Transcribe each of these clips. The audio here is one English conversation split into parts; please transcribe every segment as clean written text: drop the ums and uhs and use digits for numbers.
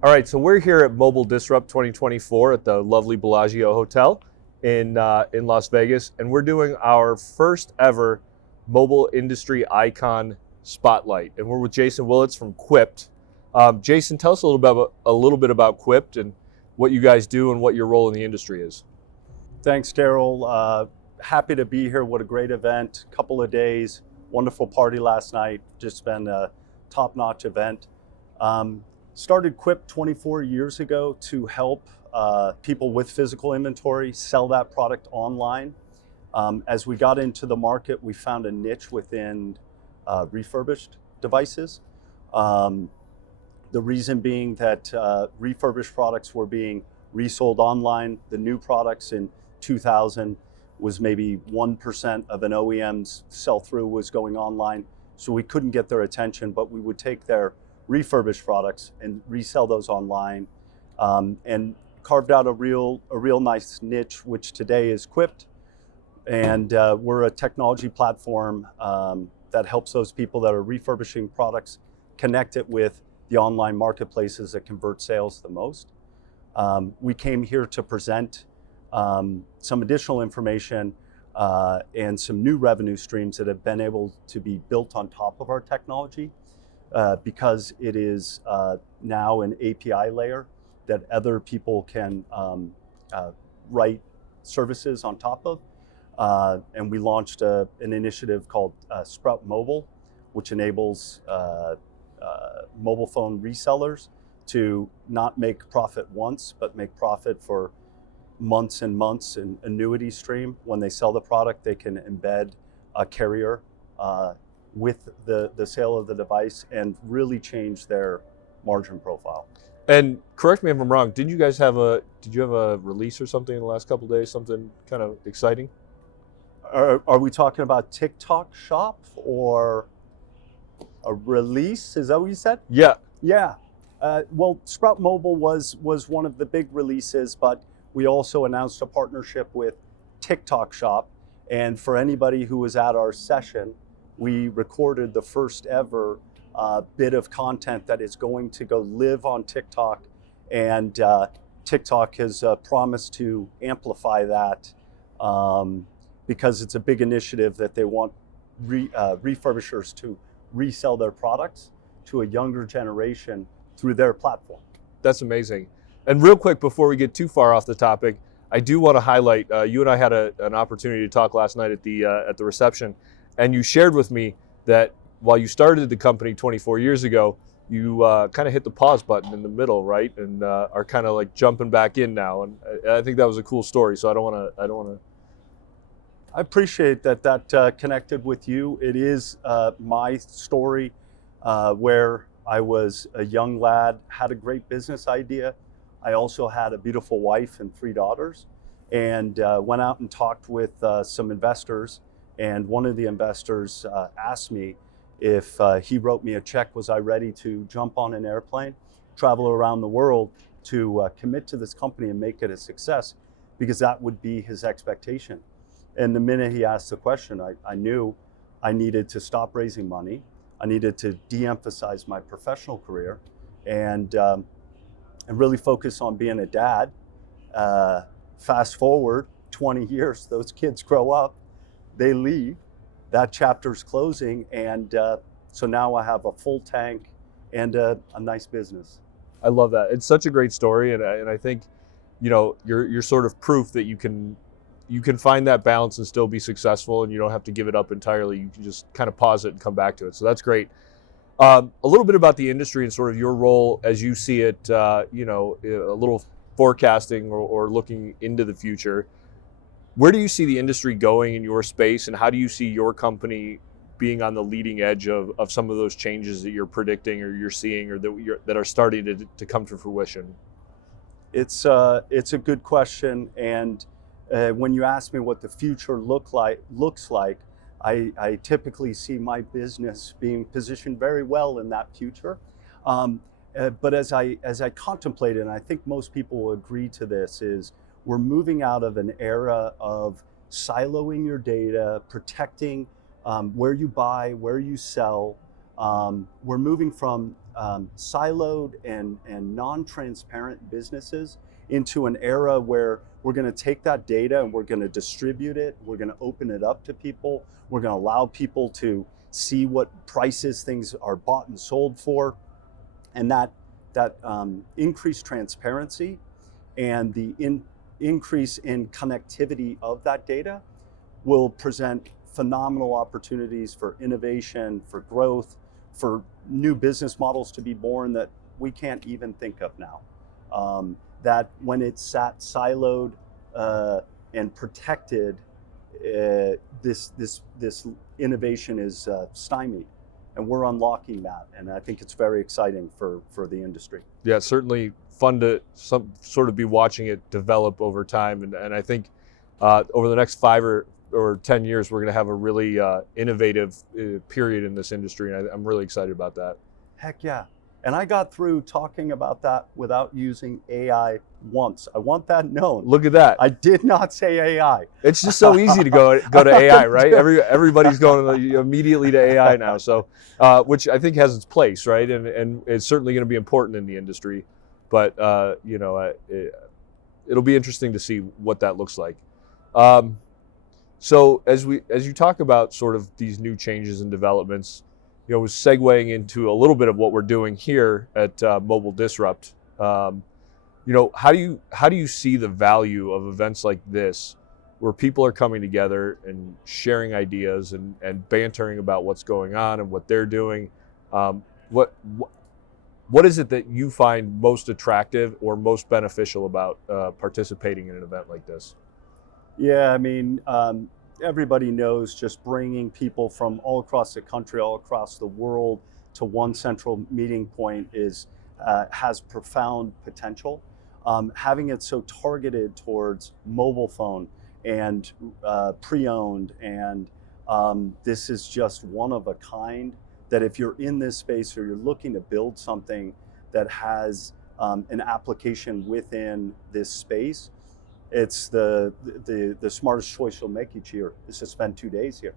All right, so we're here at Mobile Disrupt 2024 at the lovely Bellagio Hotel in Las Vegas, and we're doing our first ever mobile industry icon spotlight. And we're with Jason Willits from Quipt. Jason, tell us a little bit about Quipt and what you guys do and what your role in the industry is. Thanks, Daryl. Happy to be here. What a great event. Couple of days. Wonderful party last night. Just been a top-notch event. Started Quipt 24 years ago to help people with physical inventory sell that product online. As we got into the market, we found a niche within refurbished devices. The reason being that refurbished products were being resold online. The new products in 2000 was maybe 1% of an OEM's sell-through was going online. So we couldn't get their attention, but we would take their refurbished products and resell those online, and carved out a real nice niche, which today is Quipt. And we're a technology platform that helps those people that are refurbishing products connect it with the online marketplaces that convert sales the most. We came here to present some additional information and some new revenue streams that have been able to be built on top of our technology because it is now an API layer that other people can write services on top of. And we launched an initiative called Sprout Mobile, which enables mobile phone resellers to not make profit once, but make profit for months and months in annuity stream. When they sell the product, they can embed a carrier with the sale of the device and really change their margin profile. And correct me if I'm wrong, did you have a release or something in the last couple of days, something kind of exciting? Are we talking about TikTok Shop or a release? Is that what you said? Yeah. Yeah. Well, Sprout Mobile was one of the big releases, but we also announced a partnership with TikTok Shop. And for anybody who was at our session, we recorded the first ever bit of content that is going to go live on TikTok. And TikTok has promised to amplify that because it's a big initiative that they want refurbishers to resell their products to a younger generation through their platform. That's amazing. And real quick, before we get too far off the topic, I do want to highlight, you and I had an opportunity to talk last night at the reception, and you shared with me that while you started the company 24 years ago, you kind of hit the pause button in the middle, right? And are kind of like jumping back in now. And I think that was a cool story. So I don't want to. I appreciate that connected with you. It is my story where I was a young lad, had a great business idea. I also had a beautiful wife and 3 daughters, and went out and talked with some investors. And one of the investors asked me if he wrote me a check, was I ready to jump on an airplane, travel around the world to commit to this company and make it a success, because that would be his expectation. And the minute he asked the question, I knew I needed to stop raising money. I needed to de-emphasize my professional career and really focus on being a dad. Fast forward 20 years, those kids grow up, they leave, that chapter's closing, and so now I have a full tank and a nice business. I love that. It's such a great story, and I think, you're sort of proof that you can find that balance and still be successful, and you don't have to give it up entirely. You can just kind of pause it and come back to it. So that's great. A little bit about the industry and sort of your role as you see it, a little forecasting or looking into the future. Where do you see the industry going in your space, and how do you see your company being on the leading edge of some of those changes that you're predicting or you're seeing or that are starting to come to fruition? It's a good question, and when you ask me what the future looks like, I typically see my business being positioned very well in that future. But as I contemplate it, and I think most people will agree to this, is we're moving out of an era of siloing your data, protecting where you buy, where you sell, We're moving from siloed and non-transparent businesses into an era where we're going to take that data and we're going to distribute it. We're going to open it up to people. We're going to allow people to see what prices things are bought and sold for. And that increased transparency and the increase in connectivity of that data will present phenomenal opportunities for innovation, for growth, for new business models to be born that we can't even think of now. That when it's sat siloed and protected, this innovation is stymied, and we're unlocking that. And I think it's very exciting for the industry. Yeah, it's certainly fun to sort of be watching it develop over time, and I think over the next 5 or 10 years, we're going to have a really innovative period in this industry, and I'm really excited about that. Heck yeah. And I got through talking about that without using AI once. I want that known. Look at that. I did not say AI. It's just so easy to go to AI, right? Everybody's going immediately to AI now, so which I think has its place, right? And it's certainly going to be important in the industry, but it'll be interesting to see what that looks like. So as you talk about sort of these new changes and developments, was segueing into a little bit of what we're doing here at Mobile Disrupt. How do you see the value of events like this, where people are coming together and sharing ideas and bantering about what's going on and what they're doing? What is it that you find most attractive or most beneficial about participating in an event like this? Yeah, I mean, everybody knows just bringing people from all across the country, all across the world to one central meeting point has profound potential. Having it so targeted towards mobile phone and pre-owned, and this is just one of a kind, that if you're in this space or you're looking to build something that has an application within this space, it's the smartest choice you'll make each year is to spend 2 days here.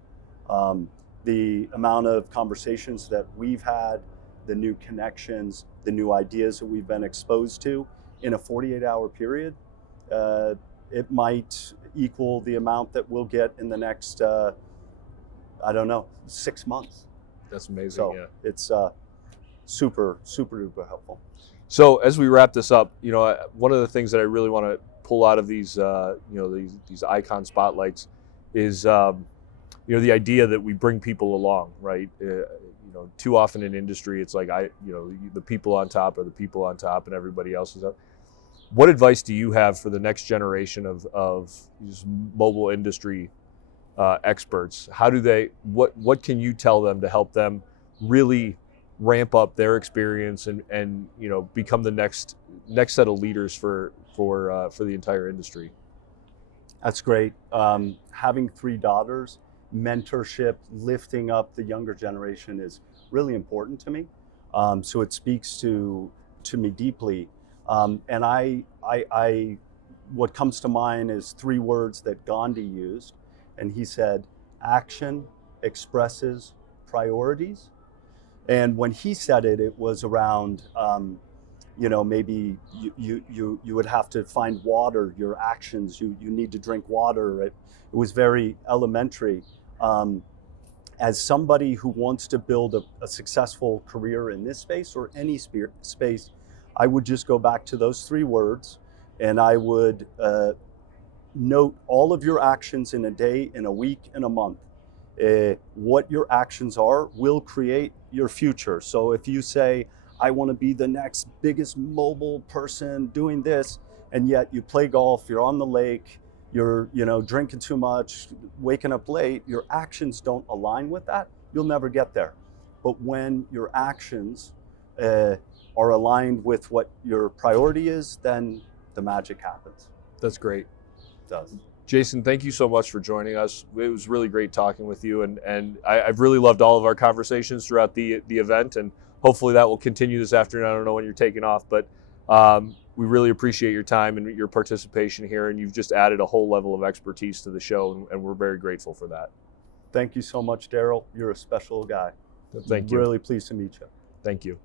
The amount of conversations that we've had, the new connections, the new ideas that we've been exposed to in a 48-hour period, it might equal the amount that we'll get in the next, 6 months. That's amazing. So yeah. It's super, super duper helpful. So as we wrap this up, one of the things that I really want to pull out of these these icon spotlights is the idea that we bring people along, right? Too often in industry it's like the people on top are the people on top and everybody else is up. What advice do you have for the next generation of these mobile industry experts? What can you tell them to help them really ramp up their experience and become the next set of leaders for the entire industry? That's great. Having 3 daughters, mentorship, lifting up the younger generation is really important to me. So it speaks to me deeply. And I what comes to mind is 3 words that Gandhi used, and he said, action expresses priorities. And when he said it, it was around, maybe you would have to find water, your actions, you need to drink water. It was very elementary. As somebody who wants to build a successful career in this space or any space, I would just go back to those 3 words, and I would note all of your actions in a day, in a week, in a month. What your actions are will create your future. So if you say, I want to be the next biggest mobile person doing this, and yet you play golf, you're on the lake, you're drinking too much, waking up late, your actions don't align with that, you'll never get there. But when your actions are aligned with what your priority is, then the magic happens. That's great. It does. Jason, thank you so much for joining us. It was really great talking with you, and I've really loved all of our conversations throughout the event, and hopefully that will continue this afternoon. I don't know when you're taking off, but we really appreciate your time and your participation here, and you've just added a whole level of expertise to the show, and we're very grateful for that. Thank you so much, Daryl. You're a special guy. Thank you. Really pleased to meet you. Thank you.